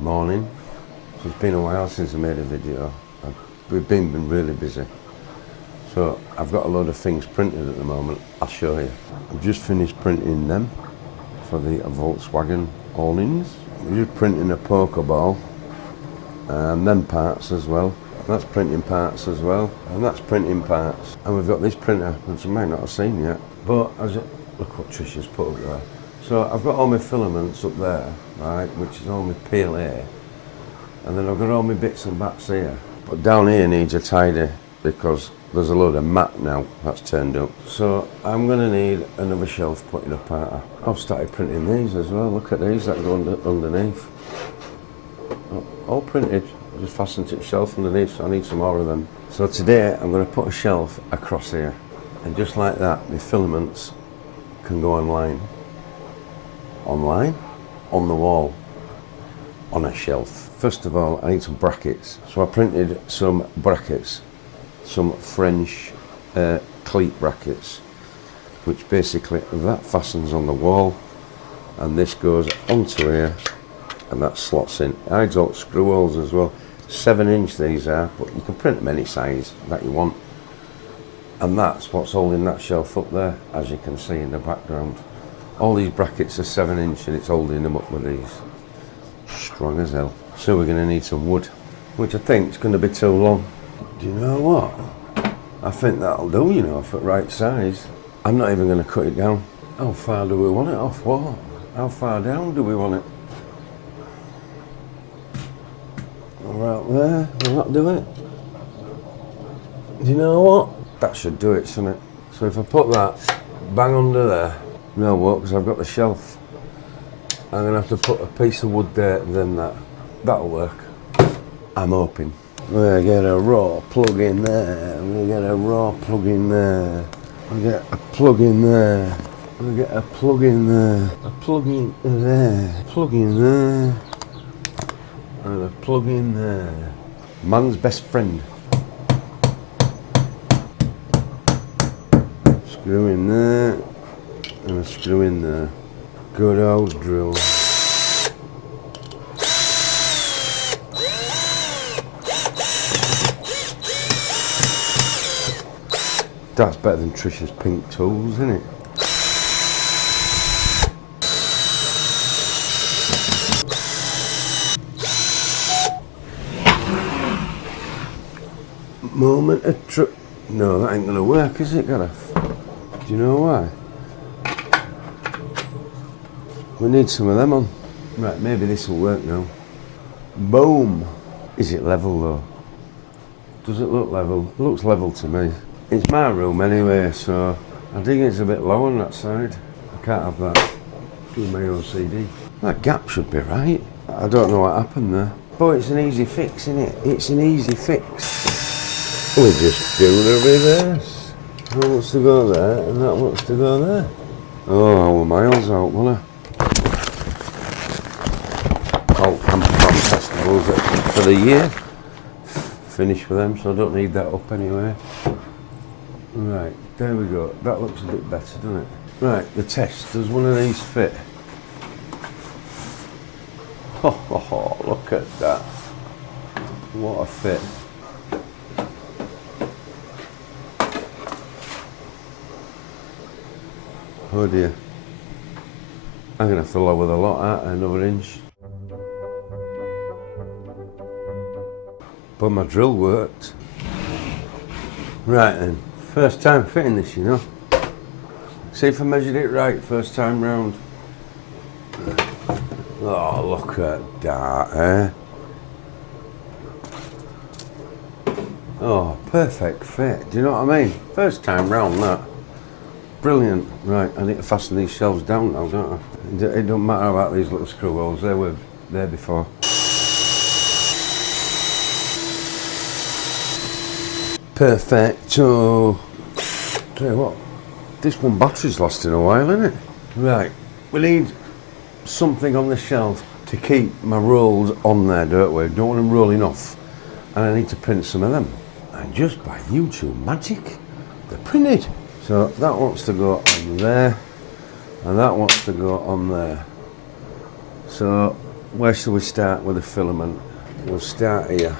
Morning. So it's been a while since I made a video. We've been really busy. So I've got a load of things printed at the moment. I'll show you. I've just finished printing them for the Volkswagen awnings. We're just printing a poker ball and then parts as well. That's printing parts as well, and that's printing parts. And we've got this printer, which you might not have seen yet. But look what Trisha's put up there. So I've got all my filaments up there, right, which is all my PLA. And then I've got all my bits and bats here. But down here needs a tidy because there's a load of mat now that's turned up. So I'm going to need another shelf putting up out. I've started printing these as well. Look at these that go underneath. All printed. I just fastened to the shelf underneath, so I need some more of them. So today I'm going to put a shelf across here. And just like that, my filaments can go online. Online? On the wall. On a shelf. First of all, I need some brackets. So I printed some brackets, some French cleat brackets, which basically that fastens on the wall, and this goes onto here, and that slots in. I got screw holes as well. 7-inch these are, but you can print them any size that you want. And that's what's holding that shelf up there, as you can see in the background. All these brackets are 7-inch and it's holding them up with these. Strong as hell. So we're going to need some wood, which I think is going to be too long. Do you know what? I think that'll do, you know, for the right size. I'm not even going to cut it down. How far do we want it off what? How far down do we want it? Right there, will that do it? Do you know what? That should do it, shouldn't it? So if I put that bang under there, no what, because I've got the shelf. I'm going to have to put a piece of wood there, then that'll work. I'm hoping. We'll get a raw plug in there, we'll get a raw plug in there, we'll get a plug in there, we'll get a plug in there, a plug in there, plug in there, and a plug in there. Man's best friend. Screw in there, and a screw in there. Good old drill. That's better than Trisha's pink tools, isn't it? Moment of truth. No, that ain't gonna work, is it, Gareth? Do you know why? We need some of them on. Right, maybe this will work now. Boom! Is it level though? Does it look level? It looks level to me. It's my room anyway, so I think it's a bit low on that side. I can't have that. Do my OCD. That gap should be right. I don't know what happened there. But it's an easy fix, isn't it? It's an easy fix. We just do the reverse. That wants to go there, and that wants to go there. Oh, we're miles out, won't I? All camper van festivals for the year. Finished with them, so I don't need that up anyway. Right, there we go. That looks a bit better, doesn't it? Right, the test. Does one of these fit? Oh, look at that. What a fit. Oh dear. I'm going to have to lower the lot out another inch. But my drill worked. Right then, first time fitting this, you know. See if I measured it right first time round. Oh, look at that, eh? Oh, perfect fit. Do you know what I mean? First time round that. Brilliant. Right, I need to fasten these shelves down now, don't I? It don't matter about these little screw holes, they were there before. Perfecto. Tell you what, this one battery's lasting a while, isn't it? Right, we need something on the shelf to keep my rolls on there, don't we? Don't want them rolling off. And I need to print some of them. And just by YouTube magic, they're printed. So that wants to go on there, and that wants to go on there. So where shall we start with the filament? We'll start here.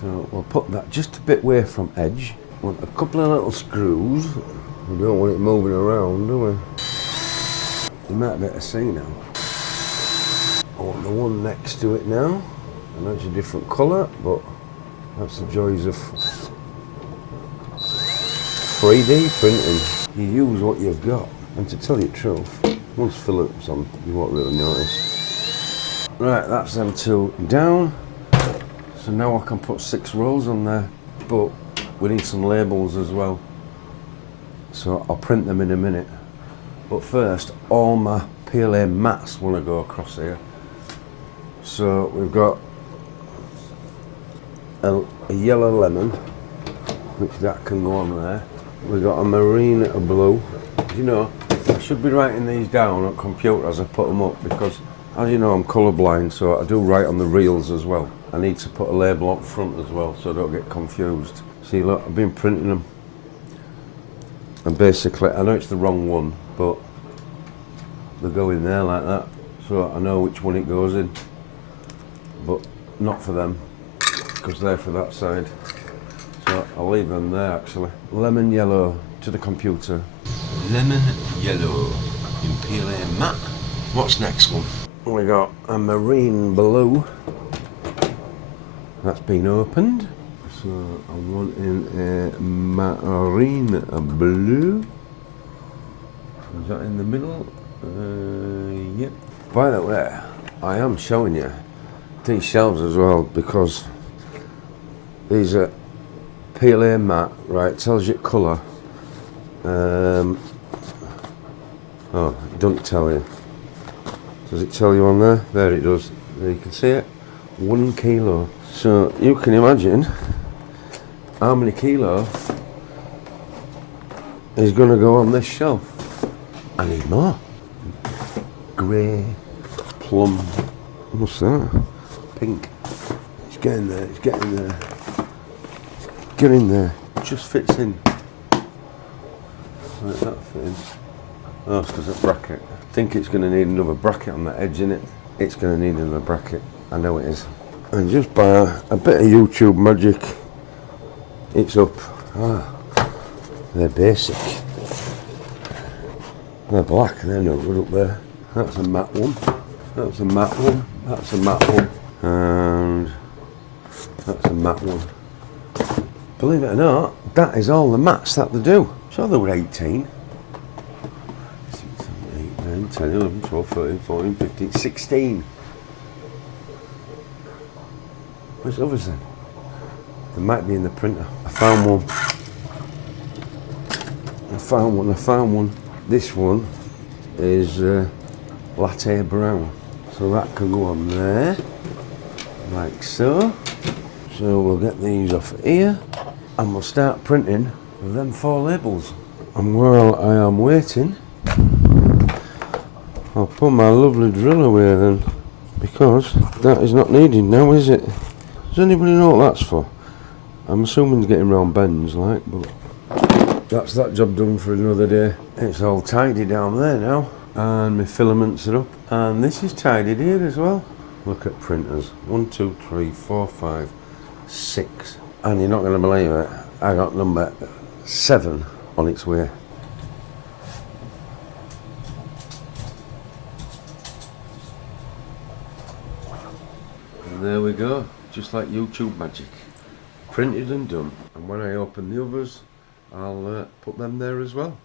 So we'll put that just a bit away from edge. Want a couple of little screws. We don't want it moving around, do we? You might be able to see now. I want the one next to it now. I know it's a different colour, but that's the joys of 3D printing. You use what you've got. And to tell you the truth, once Philip's on, you won't really notice. Right, that's them two down. So now I can put 6 rolls on there, but we need some labels as well. So I'll print them in a minute. But first, all my PLA mats want to go across here. So we've got a yellow lemon, which that can go on there. We've got a marine blue. You know, I should be writing these down on computer as I put them up, because as you know I'm colourblind, so I do write on the reels as well. I need to put a label up front as well so I don't get confused. See, look, I've been printing them, and basically I know it's the wrong one, but they go in there like that, so I know which one it goes in, but not for them, because they're for that side. So I'll leave them there actually. Lemon yellow to the computer. Lemon yellow in PLA matte. What's next one? We got a marine blue. That's been opened. So I'm wanting a marine blue. Is that in the middle? Yep. By the way, I am showing you these shelves as well, because these are PLA matte, right? Tells you colour. Oh, it doesn't tell you. Does it tell you on there? There it does. There you can see it. 1 kilo. So you can imagine how many kilo is going to go on this shelf. I need more. Grey, plum, what's that? Pink. It's getting there, it's getting there. Get in there. It just fits in. Like that fit in. Oh, it's because of bracket. I think it's going to need another bracket on the edge, innit? It's going to need another bracket. I know it is. And just by a bit of YouTube magic, it's up. Ah, they're basic. They're black, they're no good up there. That's a matte one. That's a matte one. That's a matte one. And that's a matte one. Believe it or not, that is all the mats that they do. So there were 18. 6, 7, 8, 9, 10, 11, 12, 13, 14, 15, 16. Where's the others then? They might be in the printer. I found one. I found one. This one is latte brown. So that can go on there, like so. So we'll get these off here, and we'll start printing them 4 labels. And while I am waiting, I'll put my lovely drill away then, because that is not needed now, is it? Does anybody know what that's for? I'm assuming it's getting round bends like, but that's that job done for another day. It's all tidy down there now, and my filaments are up, and this is tidied here as well. Look at printers. 1, 2, 3, 4, 5, 6, and you're not going to believe it, I got number 7 on its way. And there we go, just like YouTube magic. Printed and done. And when I open the others, I'll put them there as well.